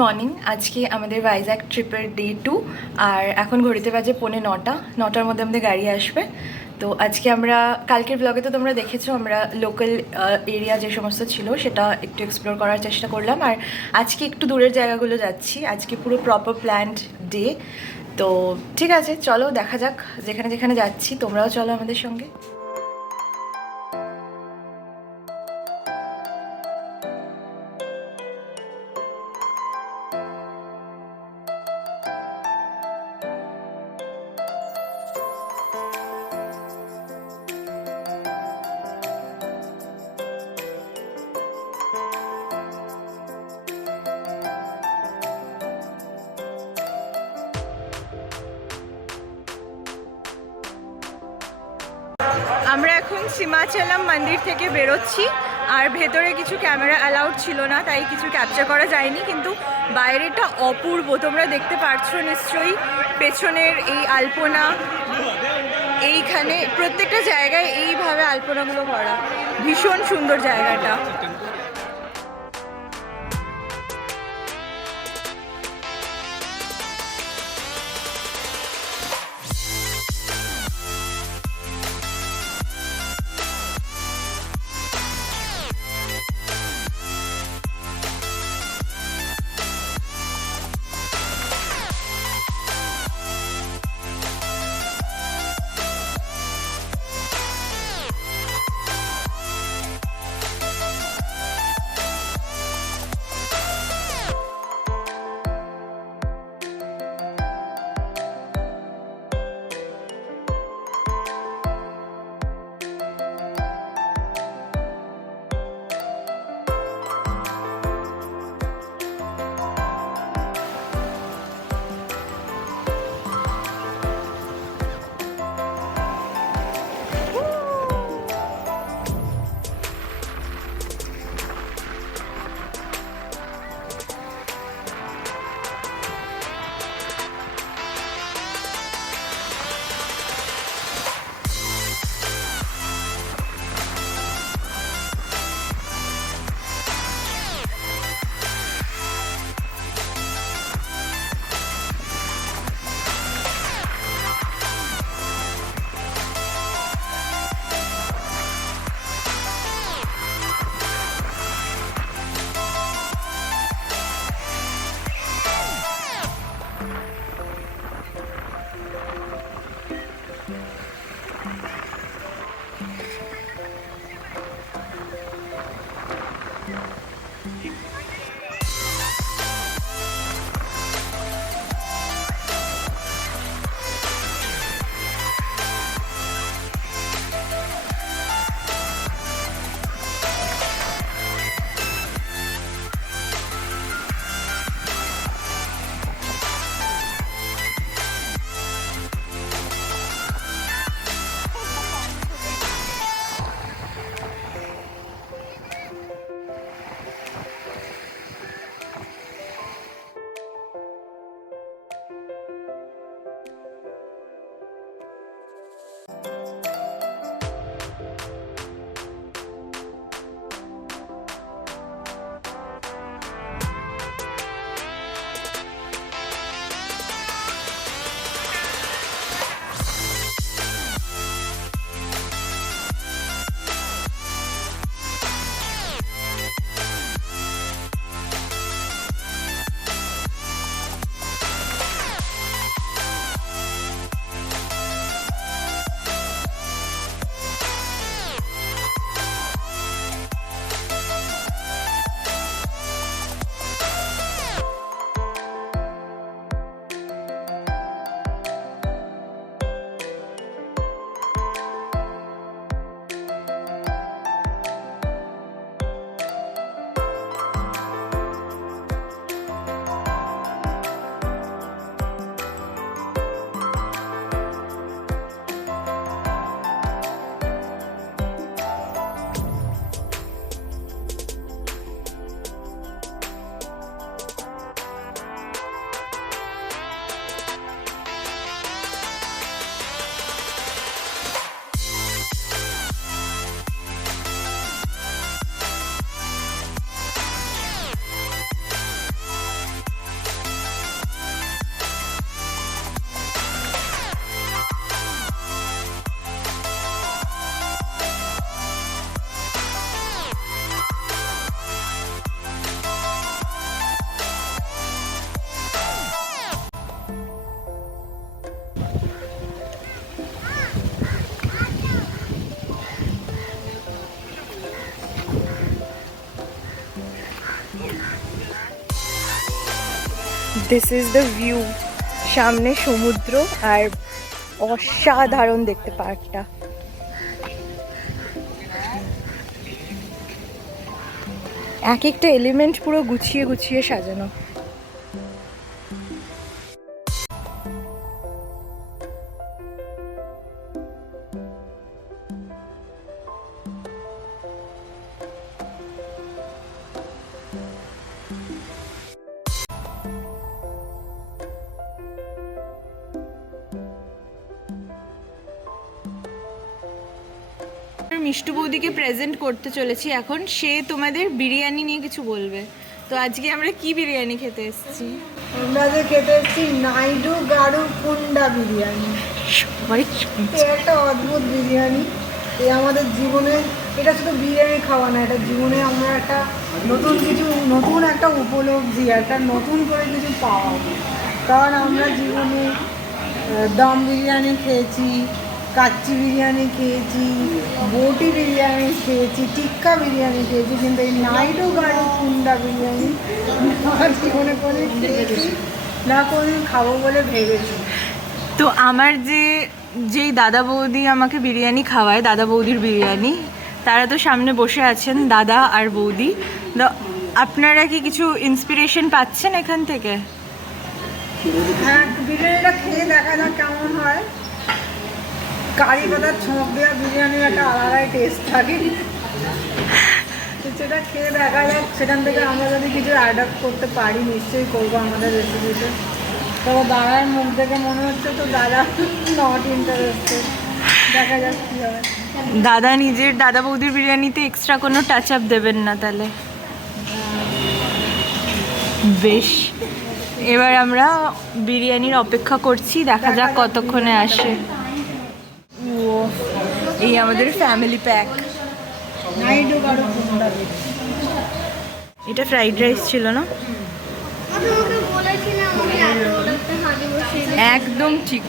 Morning. আজকে আমাদের ভাইজ্যাক ট্রিপের ডে 2 আর এখন ঘড়িতে বাজে 9:45 মধ্যে আমাদের গাড়ি আসবে। তো আজকে আমরা কালকের ব্লগে তো তোমরা দেখেছো আমরা লোকাল এরিয়া যে সমস্ত ছিল সেটা একটু এক্সপ্লোর করার চেষ্টা করলাম, আর আজকে একটু দূরের জায়গাগুলো যাচ্ছি। আজকে পুরো প্রপার প্ল্যান্ড ডে। তো ঠিক আছে, চলো দেখা যাক যেখানে যেখানে যাচ্ছি, তোমরাও চলো আমাদের সঙ্গে। আমরা এখন সীমাচলম মন্দির থেকে বেরোচ্ছি, আর ভেতরে কিছু ক্যামেরা অ্যালাউড ছিল না, তাই কিছু ক্যাপচার করা যায়নি, কিন্তু বাইরেটা অপূর্ব। তোমরা দেখতে পারছো নিশ্চয়ই পেছনের এই আলপনা, এইখানে প্রত্যেকটা জায়গায় এইভাবে আলপনাগুলো করা, ভীষণ সুন্দর জায়গাটা। দিস ইজ দ্য ভিউ, সামনে সমুদ্র আর অসাধারণ দেখতে পার্কটা। এক একটা এলিমেন্ট পুরো গুছিয়ে গুছিয়ে সাজানো। মিষ্টু বৌদিকে প্রেজেন্ট করতে চলেছি এখন, সে তোমাদের বিরিয়ানি নিয়ে কিছু বলবে। তো আজকে আমরা কি বিরিয়ানি খেতে এসেছি? আমরা যে খেতে এসেছি নাইডু গাড়ু কুন্ডা বিরিয়ানি। এটা একটা অদ্ভুত বিরিয়ানি। এই আমাদের জীবনে এটা শুধু বিরিয়ানি খাওয়া না, এটা জীবনে আমরা একটা নতুন একটা উপলব্ধি, একটা নতুন করে কিছু পাওয়া। কারণ আমরা জীবনে দম বিরিয়ানি খেয়েছি, কাচ্চি বিরিয়ানি খেয়েছি, বটি বিরিয়ানি খেয়েছি, টিক্কা বিরিয়ানি খেয়েছি, কিন্তু এই নাইডু গাড়ু কুন্ডা বিরিয়ানি আমার জীবনে কোনো খেয়েছি না, কোনোদিন খাবো বলে ভেবেছি। তো আমার যেই দাদা বৌদি আমাকে বিরিয়ানি খাওয়ায়, দাদা বৌদির বিরিয়ানি, তারা তো সামনে বসে আছেন, দাদা আর বৌদি। আপনারা কি কিছু ইন্সপিরেশন পাচ্ছেন এখান থেকে? হ্যাঁ, বিরিয়ানিটা খেয়ে দেখা যাক কেমন হয়। কারি পাতার ছোঁক দেওয়া বিরিয়ানির একটা আলাদাই টেস্ট থাকে, সেটা খেয়ে দেখা যাক। সেখান থেকে আমরা যদি কিছু অ্যাডাপ্ট করতে পারি নিশ্চয়ই করবো আমাদের রেসিপিতে। তো দাদার মুখ দেখে মনে হচ্ছে তো দাদা নট ইন্টারেস্টেড, দেখা যাক কী হয়। দাদা বৌদির বিরিয়ানিতে এক্সট্রা কোনো টাচ আপ দেবেন না তাহলে? বেশ, এবার আমরা বিরিয়ানির অপেক্ষা করছি, দেখা যাক কতক্ষণে আসে। এই আমাদের ফ্যামিলি প্যাক নাইডু গাড়ু কুন্ডা। এটা ফ্রাইড রাইস ছিল না? একদম ঠিক।